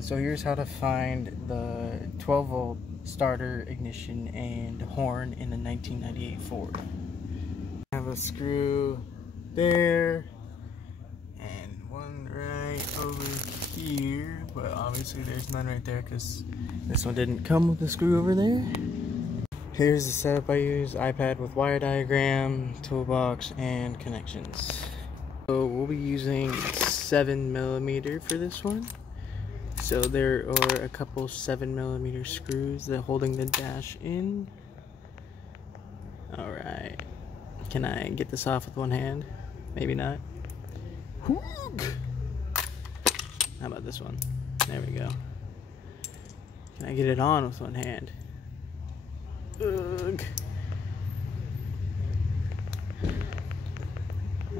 So here's how to find the 12-volt starter, ignition, and horn in the 1998 Ford. I have a screw there and one right over here, but obviously there's none right there because this one didn't come with the screw over there. Here's the setup I use: iPad with wire diagram, toolbox, and connections. So we'll be using 7mm for this one. So there are a couple 7mm screws that are holding the dash in. Alright. Can I get this off with one hand? Maybe not. How about this one? There we go. Can I get it on with one hand? Ugh.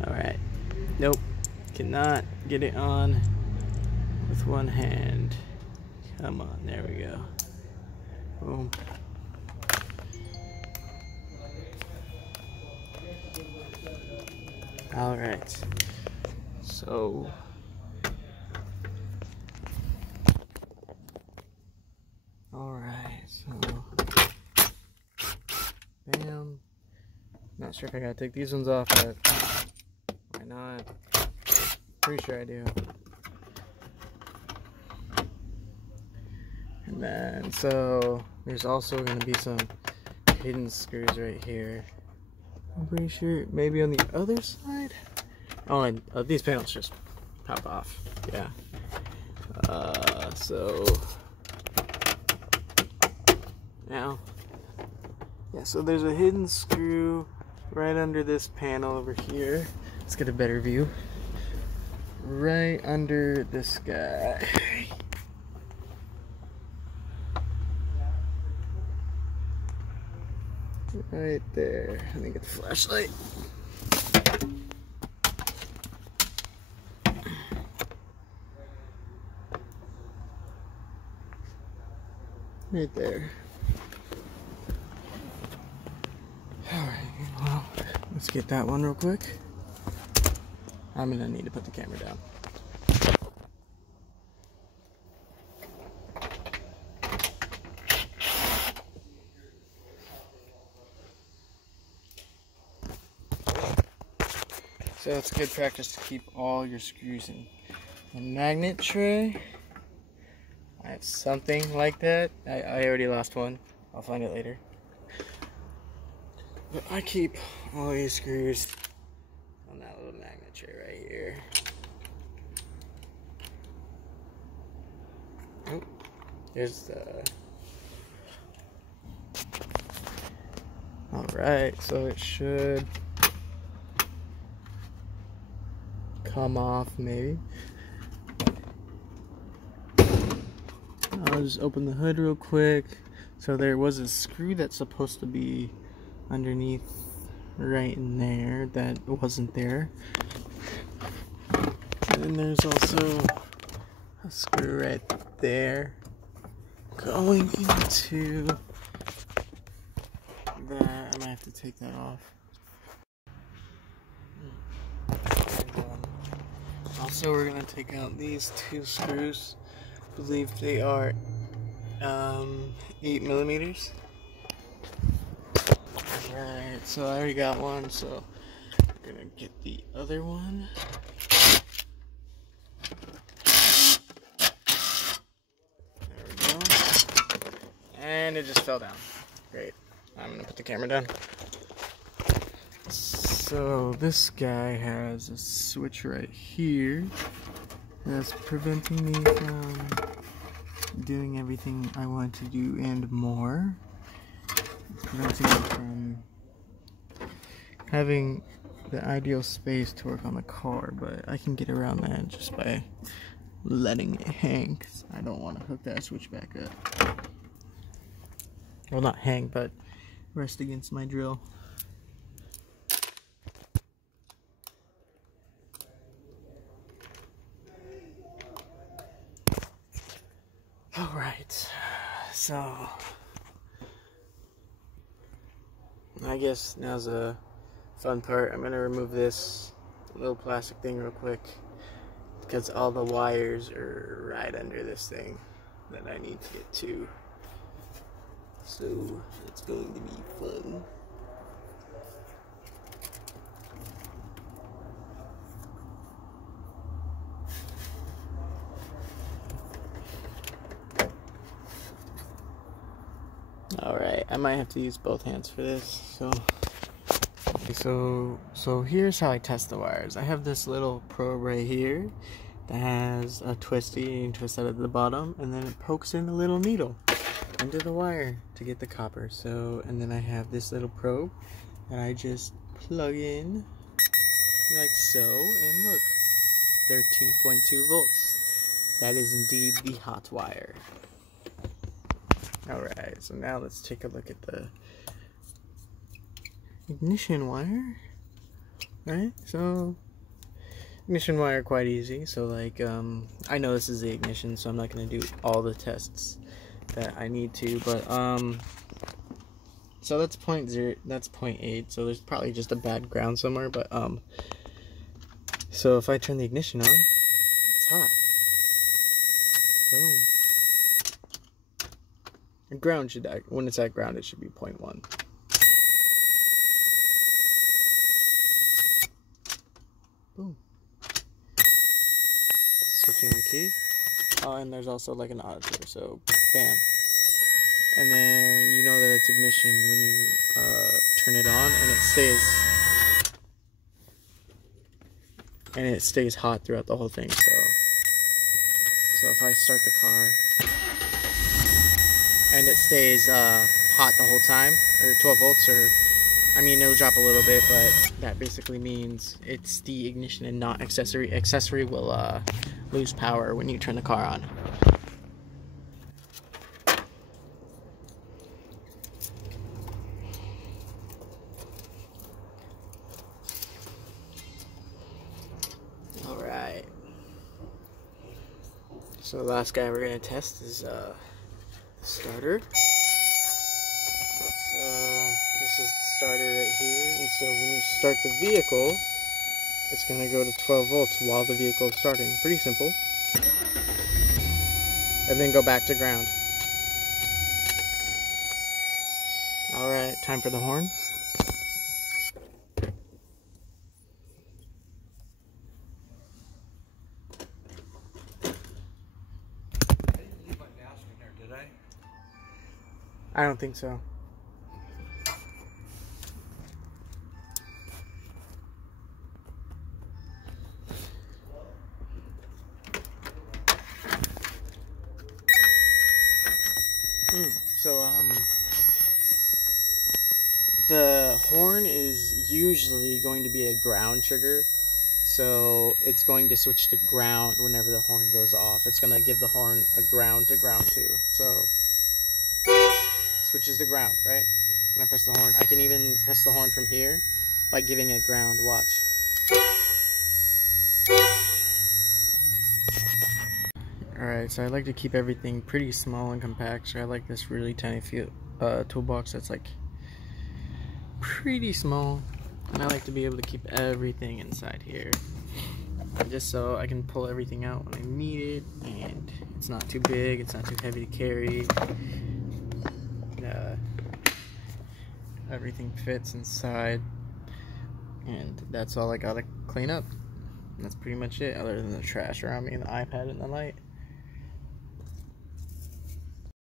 Alright. Nope. Cannot get it on with one hand. Come on, there we go. Boom. Alright. So bam. Not sure if I gotta take these ones off, but why not? Pretty sure I do. And then, so there's also gonna be some hidden screws right here. I'm pretty sure maybe on the other side. Oh, and these panels just pop off. Yeah. So now, yeah. So there's a hidden screw right under this panel over here. Let's get a better view. Right under this guy. Right there. Let me get the flashlight. Right there. Alright, well, let's get that one real quick. I'm gonna need to put the camera down. So it's good practice to keep all your screws in a magnet tray. I have something like that. I already lost one. I'll find it later. But I keep all these screws on that little magnet tray right here. Oh, here's the... Alright, so it should come off maybe. I'll just open the hood real quick. So there was a screw that's supposed to be underneath right in there that wasn't there. And then there's also a screw right there going into that. I might have to take that off. Also, we're going to take out these two screws. I believe they are 8mm. Alright, so I already got one, so I'm going to get the other one. There we go. And it just fell down. Great. I'm going to put the camera down. So this guy has a switch right here that's preventing me from doing everything I want to do and more. Preventing me from having the ideal space to work on the car, but I can get around that just by letting it hang, because I don't want to hook that switch back up. Well, not hang, but rest against my drill. Alright, so I guess now's a fun part. I'm gonna remove this little plastic thing real quick because all the wires are right under this thing that I need to get to. So it's going to be fun. Alright, I might have to use both hands for this. So here's how I test the wires. I have this little probe right here that has a twisty and twist out at the bottom, and then it pokes in a little needle into the wire to get the copper. And then I have this little probe that I just plug in like so, and look, 13.2 volts. That is indeed the hot wire. Alright, so now let's take a look at the ignition wire. Right, so ignition wire, quite easy. So like, I know this is the ignition, so I'm not going to do all the tests that I need to, but so that's 0.0, that's 0.8, so there's probably just a bad ground somewhere, but so if I turn the ignition on, it's hot. Boom. And ground should, when it's at ground, it should be 0.1. Boom. Switching the key. Oh, and there's also like an auditor, so bam. And then you know that it's ignition when you turn it on, and it stays hot throughout the whole thing. So if I start the car and it stays hot the whole time, or 12 volts, or I mean, it'll drop a little bit, but that basically means it's the ignition and not accessory. Accessory will lose power when you turn the car on. Alright. So the last guy we're going to test is the starter. So this is the starter right here, and so when you start the vehicle, it's going to go to 12 volts while the vehicle is starting. Pretty simple. And then go back to ground. Alright, time for the horn. I didn't leave my gas in there, did I? I don't think so. So, the horn is usually going to be a ground trigger, so it's going to switch to ground whenever the horn goes off. It's going to give the horn a ground to ground to, so switches to ground, right? When I press the horn, I can even press the horn from here by giving it ground. Watch. Alright, so I like to keep everything pretty small and compact, so I like this really tiny toolbox that's like pretty small, and I like to be able to keep everything inside here, just so I can pull everything out when I need it, and it's not too big, it's not too heavy to carry. Everything fits inside, and that's all I gotta clean up. That's pretty much it, other than the trash around me and the iPad and the light.